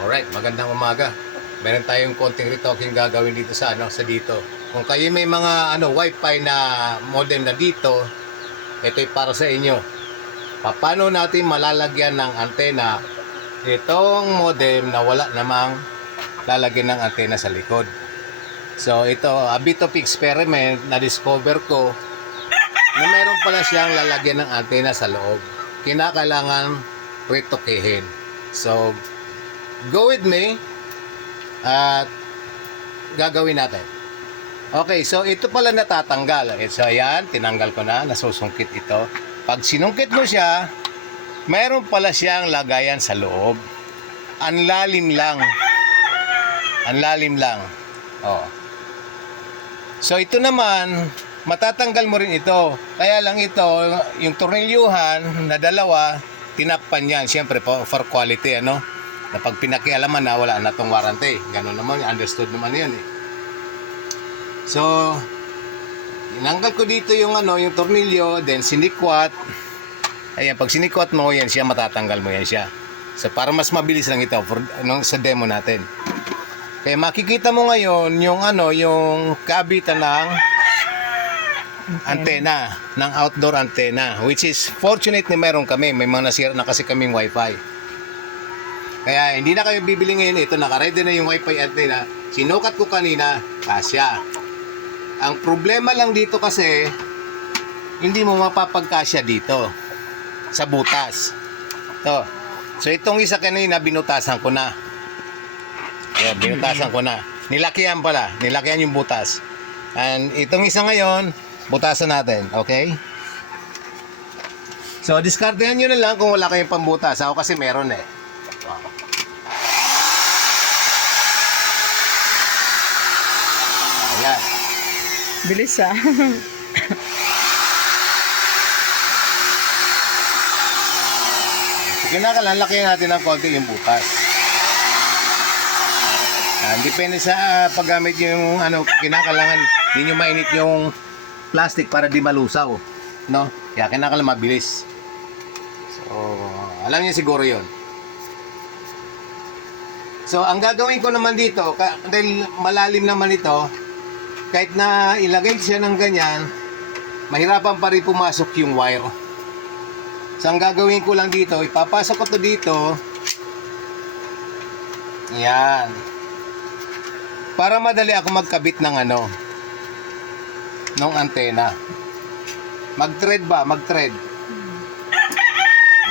Alright, magandang umaga. Meron tayong konting retoking gagawin dito sa ano, sa dito. Kung kayo may mga ano, wifi na modem na dito, ito'y para sa inyo. Paano natin malalagyan ng antena itong modem na wala namang lalagyan ng antena sa likod. So ito, a bit of experiment na discover ko na meron pala siyang lalagyan ng antena sa loob. Kinakailangan retokehin. So, go with me at gagawin natin. Okay, so ito pala natatanggal. Eh, So, ayan, tinanggal ko na, nasusungkit ito. Pag sinungkit mo siya, meron pala siyang lagayan sa loob. Ang lalim lang. Ang lalim lang. Oh. So, ito naman, matatanggal mo rin ito. Kaya lang ito, yung tornilyuhan na dalawa, tinakpan yan. Siyempre, for quality, ano? Na pag pinakialaman na, wala na tong warranty. Ganun naman, understood naman yun eh. So, inanggal ko dito yung ano, yung tornilyo, then sinikwat. Ayan, pag sinikwat mo, yan siya, matatanggal mo yan siya. So, para mas mabilis lang ito for, ano, sa demo natin. Kaya makikita mo ngayon yung ano, yung kabitan ng antena, ng outdoor antena, which is fortunate na meron kami. May mga nasira na kasi kaming wifi. Kaya hindi na kayo bibili ngayon. Ito, nakaready na yung wifi antena. Sinukat ko kanina, kasya. Ang problema lang dito kasi, hindi mo mapapagkasya dito sa butas. To. So itong isa kanina binutasan ko na. Yeah, binutasan ko na. Nilakihan pala, nilakihan yung butas. And itong isa ngayon, butasan natin, okay? So diskartehan nyo na lang kung wala kayong pambutas. Ako kasi meron eh. Ayan. Bilis ah. Sige na, lalakihan natin ng konti yung butas. Ah, depende sa ah, paggamit yung ano, kinakailangan hindi nyo mainit yung plastic para di malusaw. No? Kaya kinakailangan mabilis. So, alam niyo siguro yon. So, ang gagawin ko naman dito, dahil malalim naman ito, kahit na ilagay siya ng ganyan, mahirapan pa rin pumasok yung wire. So, ang gagawin ko lang dito, ipapasok ko to dito. Yan. Para madali ako magkabit ng ano, ng antena. Mag-thread ba? Mag-thread.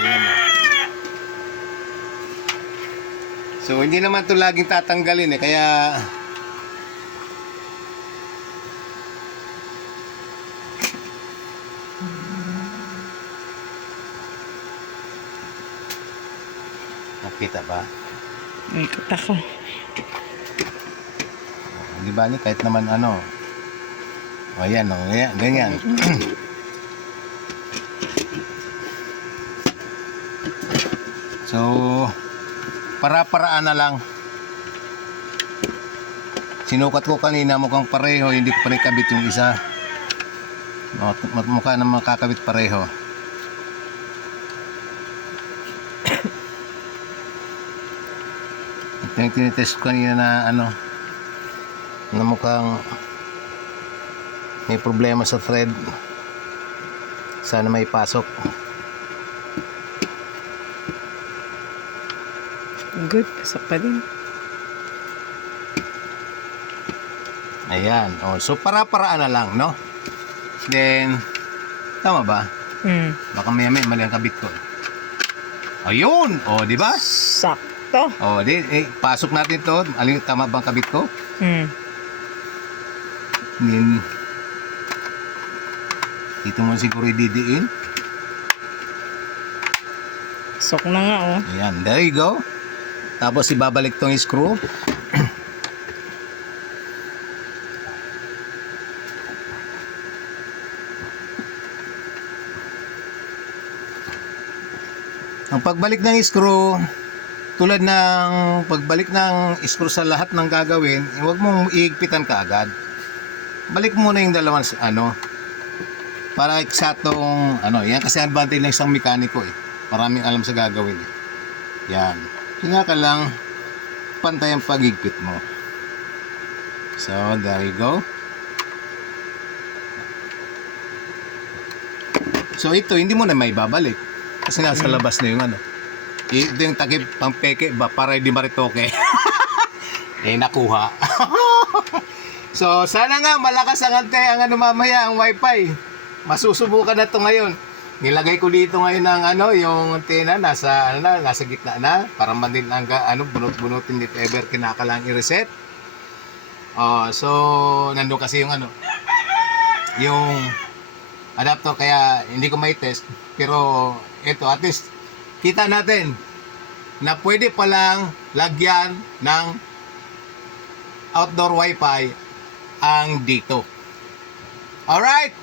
Ayan. So, hindi naman to laging tatanggalin eh, kaya... Nakita ba? Ikot ako. Di ba ni kahit naman ano. O yan, o, yan, ganyan. so, para-paraan na lang. Sinukat ko kanina mukhang pareho, hindi ko pa rin kabit yung isa. Mukha na makakabit pareho. Ito yung tinitest ko kanina na ano, na mukhang may problema sa thread sana may pasok Good. Pasok pa din. ayan oh, so para-paraan na lang no then tama ba Hmm. baka maya may mali ang kabit ko ayun oh di ba Sakto. oh di eh, pasok natin to alin tama bang kabit ko Hmm. then dito mo siguro ididiin Pasok na nga oh. Ayan, there you go. Tapos ibabalik tong screw. Ang pagbalik ng screw, tulad ng pagbalik ng screw sa lahat ng gagawin, eh, huwag mong iigpitan ka agad. Balik muna yung dalawang ano, para eksaktong ano, yan kasi advantage ng isang mekaniko eh. Maraming alam sa gagawin eh. Yan. Kaya ka lang pantay ang pagigpit mo. So, there you go. So, ito, hindi mo na may babalik. Kasi nasa labas na yung ano. Ito yung takip pang peke ba para hindi maritoke. eh, nakuha. so, sana nga malakas ang ante ang ano mamaya, ang wifi. Masusubukan na to ngayon. Nilagay ko dito ngayon ng ano, yung antena nasa ano na, nasa gitna na para man din ang ano bunot-bunutin if ever kinakalang i-reset. Ah, so nandoon kasi yung ano yung adapter kaya hindi ko may test pero ito at least kita natin na pwede palang lagyan ng outdoor wifi ang dito. Alright?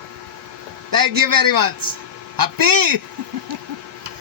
Thank you very much. Happy!